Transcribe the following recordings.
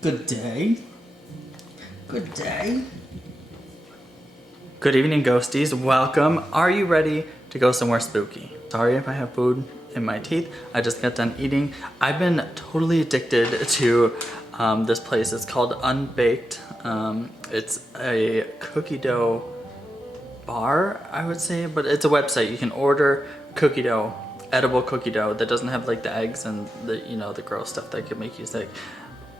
Good day. Good day. Good evening, ghosties. Welcome. Are you ready to go somewhere spooky? Sorry if I have food in my teeth. I just got done eating. I've been totally addicted to this place. It's called Unbaked. It's a cookie dough bar, I would say, but it's a website. You can order cookie dough, edible cookie dough that doesn't have like the eggs and the, you know, the gross stuff that could make you sick.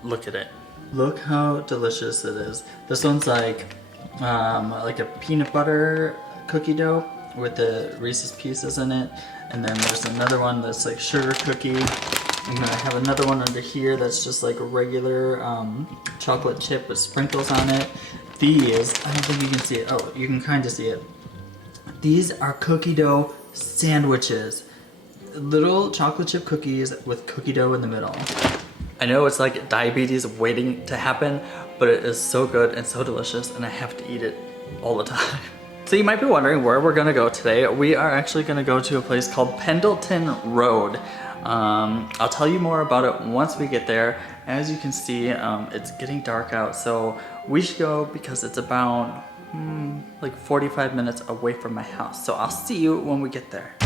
Look at it. Look how delicious it is. This one's like a peanut butter cookie dough with the Reese's Pieces in it. And then there's another one that's like sugar cookie. And then I have another one under here that's just like a regular chocolate chip with sprinkles on it. These, I don't think you can see it. Oh, you can kind of see it. These are cookie dough sandwiches. Little chocolate chip cookies with cookie dough in the middle. I know it's like diabetes waiting to happen, but it is so good and so delicious, and I have to eat it all the time. So you might be wondering where we're gonna go today. We are actually gonna go to a place called Pendleton Road. I'll tell you more about it once we get there. As you can see, it's getting dark out, so we should go because it's about like 45 minutes away from my house. So I'll see you when we get there.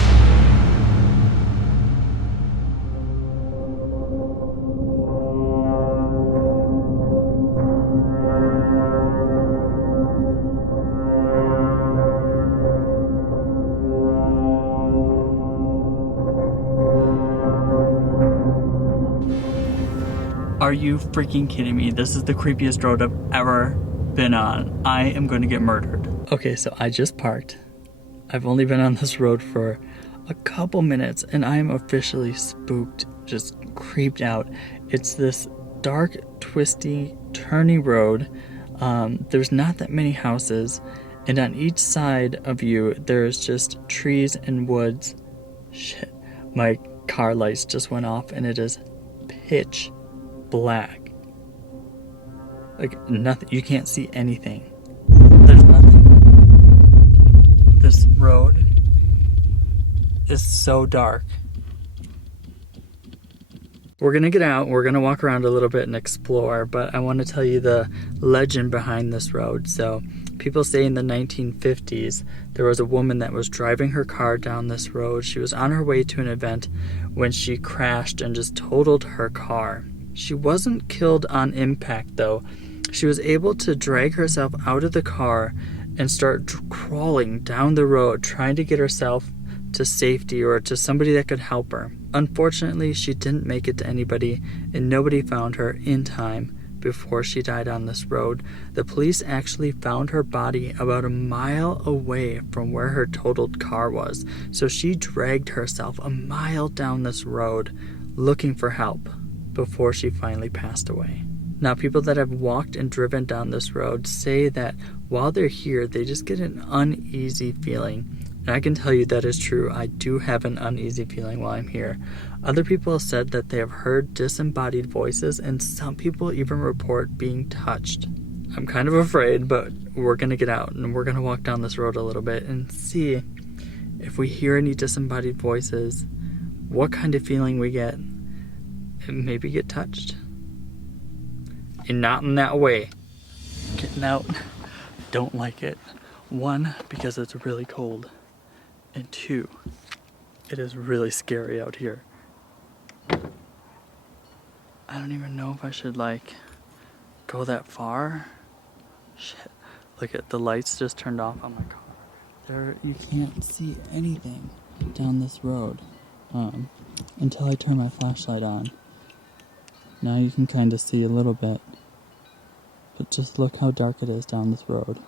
Are you freaking kidding me? This is the creepiest road I've ever been on. I am going to get murdered. Okay, so I just parked. I've only been on this road for a couple minutes and I am officially spooked, just creeped out. It's this dark, twisty, turny road. There's not that many houses, and on each side of you, there's just trees and woods. Shit, my car lights just went off and it is pitch black. Like nothing, you can't see anything. There's nothing. This road is so dark. We're gonna get out, we're gonna walk around a little bit and explore, but I want to tell you the legend behind this road. So people say in the 1950s there was a woman that was driving her car down this road. She was on her way to an event when she crashed and just totaled her car. She wasn't killed on impact though. She was able to drag herself out of the car and start crawling down the road, trying to get herself to safety or to somebody that could help her. Unfortunately, she didn't make it to anybody, and nobody found her in time before she died on this road. The police actually found her body about a mile away from where her totaled car was. So she dragged herself a mile down this road looking for help before she finally passed away. Now, people that have walked and driven down this road say that while they're here, they just get an uneasy feeling. And I can tell you that is true. I do have an uneasy feeling while I'm here. Other people have said that they have heard disembodied voices, and some people even report being touched. I'm kind of afraid, but we're gonna get out and we're gonna walk down this road a little bit and see if we hear any disembodied voices, what kind of feeling we get, and maybe get touched. And not in that way. Getting out, don't like it. One, because it's really cold. And two, it is really scary out here. I don't even know if I should like go that far. Shit, look at the lights just turned off on my car. There, you can't see anything down this road until I turn my flashlight on. Now you can kind of see a little bit, but just look how dark it is down this road.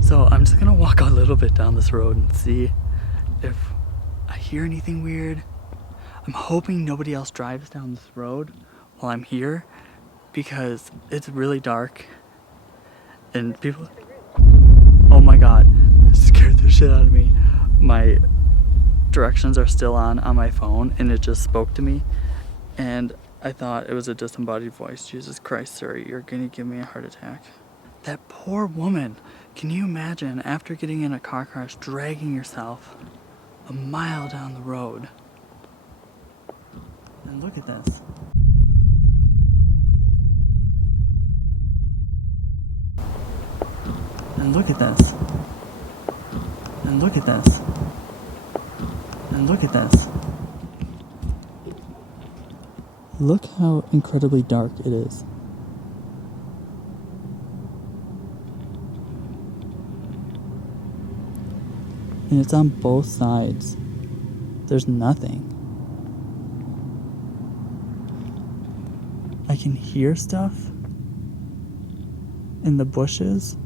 So I'm just gonna walk a little bit down this road and see if I hear anything weird. I'm hoping nobody else drives down this road while I'm here because it's really dark and people... Oh my god, it scared the shit out of me. My directions are still on my phone and it just spoke to me and I thought it was a disembodied voice. Jesus Christ, sir, you're gonna give me a heart attack. That poor woman. Can you imagine after getting in a car crash dragging yourself a mile down the road And look at this. And look at this. And look at this. And look at this. Look how incredibly dark it is. And it's on both sides. There's nothing. I can hear stuff in the bushes.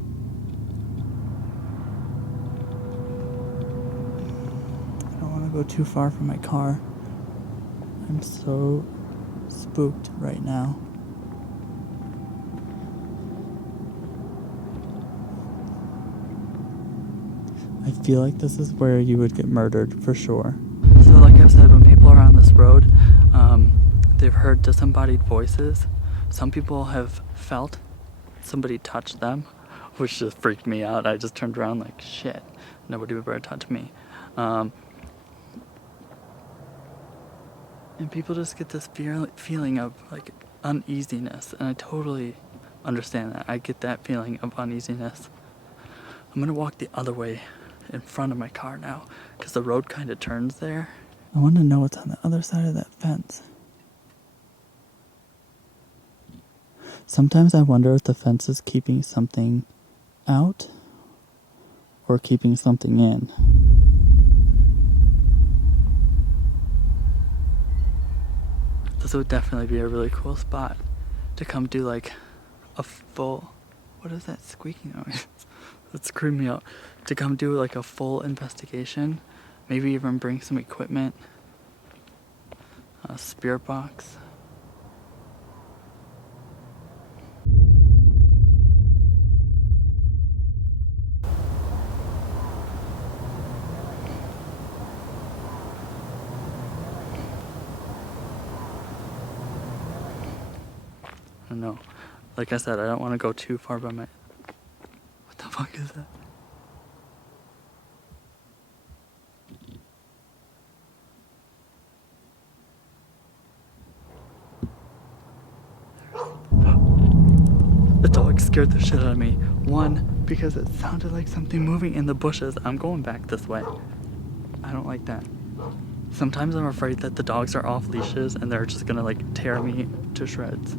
I don't want to go too far from my car. I'm so spooked right now. I feel like this is where you would get murdered for sure. So like I've said, when people are on this road, they've heard disembodied voices. Some people have felt somebody touch them, which just freaked me out. I just turned around like, shit, nobody would ever touch me. And people just get this feeling of like uneasiness, and I totally understand that. I get that feeling of uneasiness. I'm gonna walk the other way in front of my car now, because the road kind of turns there. I want to know what's on the other side of that fence. Sometimes I wonder if the fence is keeping something out or keeping something in. This would definitely be a really cool spot to come do like a full... What is that squeaking noise? It's creeping me out. To come do like a full investigation. Maybe even bring some equipment. A spirit box. I don't know. Like I said, I don't want to go too far by my... What the fuck is that? The dog scared the shit out of me. One, because it sounded like something moving in the bushes. I'm going back this way. I don't like that. Sometimes I'm afraid that the dogs are off leashes and they're just gonna like tear me to shreds.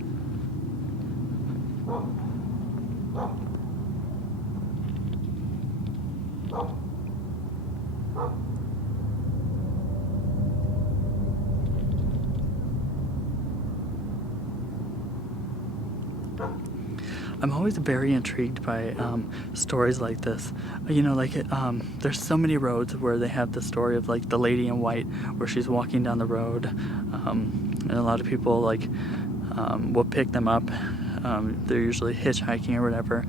I'm always very intrigued by stories like this. You know, like there's so many roads where they have the story of like the lady in white, where she's walking down the road, and a lot of people like will pick them up. They're usually hitchhiking or whatever,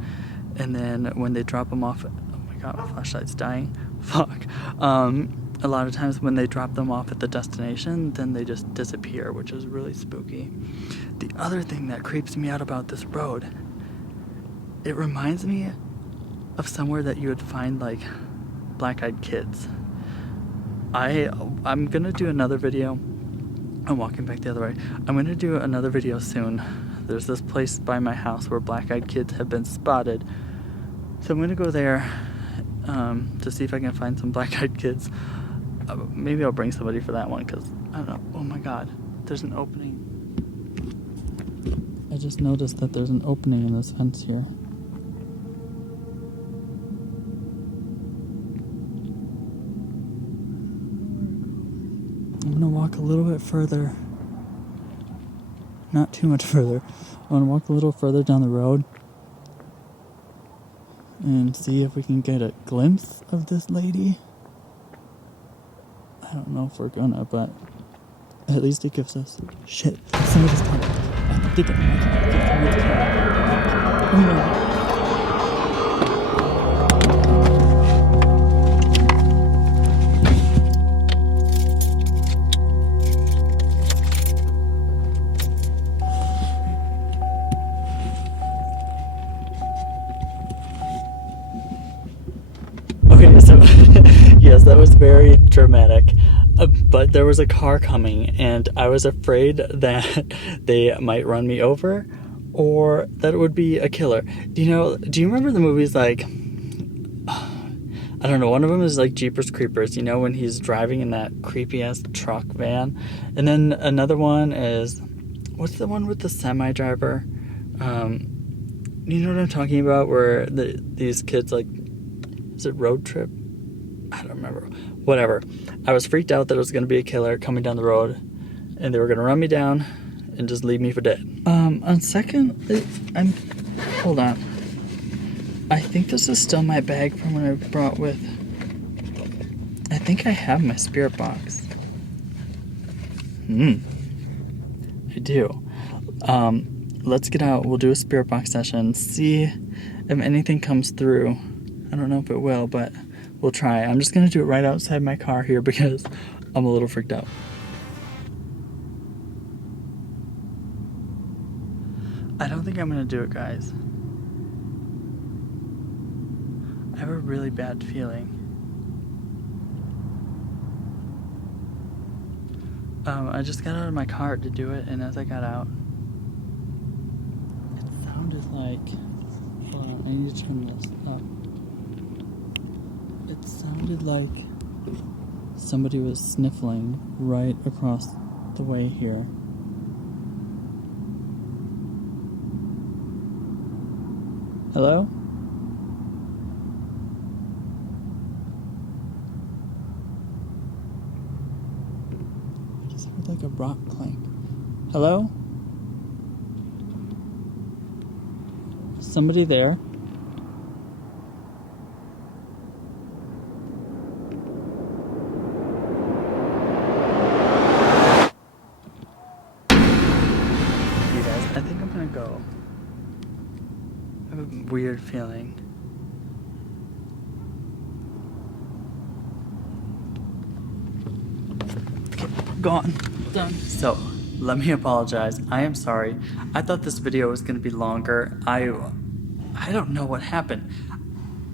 and then when they drop them off, oh my god, my flashlight's dying. Fuck. A lot of times when they drop them off at the destination, then they just disappear, which is really spooky. The other thing that creeps me out about this road, it reminds me of somewhere that you would find like black-eyed kids. I'm gonna do another video. I'm walking back the other way. I'm gonna do another video soon. There's this place by my house where black-eyed kids have been spotted. So I'm gonna go there to see if I can find some black-eyed kids. Maybe I'll bring somebody for that one, because I don't know. Oh my god, there's an opening. I just noticed that there's an opening in this fence here. I'm gonna walk a little bit further. Not too much further. I'm gonna walk a little further down the road and see if we can get a glimpse of this lady. I don't know if we're gonna, but at least it gives us... Shit, somebody's coming. I think oh no. Okay, so yes, that was very dramatic. But there was a car coming, and I was afraid that they might run me over, or that it would be a killer. Do you remember the movies like, I don't know, one of them is like Jeepers Creepers, you know, when he's driving in that creepy-ass truck van. And then another one is, what's the one with the semi-driver? You know what I'm talking about, where these kids, like, is it Road Trip? I don't remember. Whatever. I was freaked out that it was going to be a killer coming down the road, and they were going to run me down and just leave me for dead. On second, hold on. I think this is still my bag from when I brought with. I think I have my spirit box. I do. Let's get out. We'll do a spirit box session. See if anything comes through. I don't know if it will, but we'll try. I'm just going to do it right outside my car here because I'm a little freaked out. I don't think I'm going to do it, guys. I have a really bad feeling. I just got out of my car to do it, and as I got out, it sounded like... Hold on, I need to turn this up. It sounded like somebody was sniffling right across the way here. Hello? I just heard like a rock clank. Hello? Somebody there? You guys, I think I'm gonna go. I have a weird feeling. Okay, gone. Done. So, let me apologize. I am sorry. I thought this video was gonna be longer. I don't know what happened.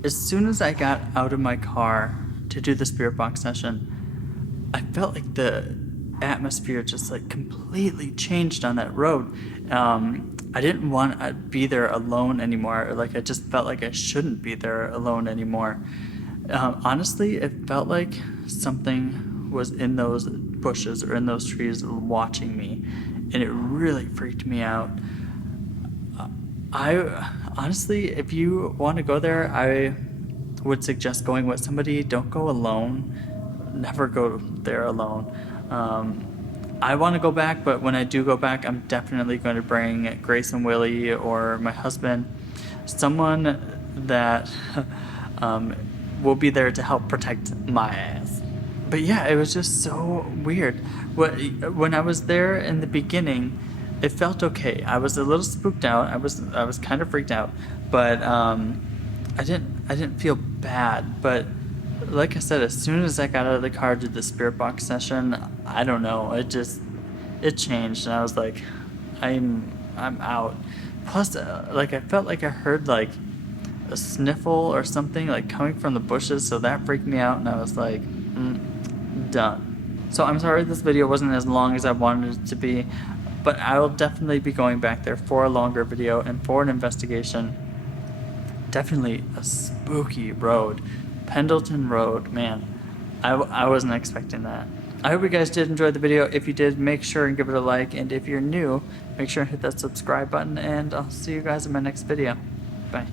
As soon as I got out of my car to do the spirit box session, I felt like the atmosphere just like completely changed on that road. I didn't want to be there alone anymore. Like I just felt like I shouldn't be there alone anymore. Honestly, it felt like something was in those bushes or in those trees watching me, and it really freaked me out. I honestly, if you want to go there, I would suggest going with somebody. Don't go alone. Never go there alone. I want to go back, but when I do go back, I'm definitely going to bring Grace and Willie or my husband, someone that will be there to help protect my ass. But yeah, it was just so weird. When I was there in the beginning, it felt okay. I was a little spooked out. I was kind of freaked out, but I didn't feel bad. But like I said, as soon as I got out of the car, did the spirit box session, I don't know, it changed, and I was like, I'm out. Plus, like I felt like I heard like a sniffle or something like coming from the bushes, so that freaked me out, and I was like, done. So I'm sorry this video wasn't as long as I wanted it to be, but I will definitely be going back there for a longer video and for an investigation. Definitely a spooky road. Pendleton Road, man. I wasn't expecting that. I hope you guys did enjoy the video. If you did, make sure and give it a like, and if you're new, make sure and hit that subscribe button, and I'll see you guys in my next video. Bye.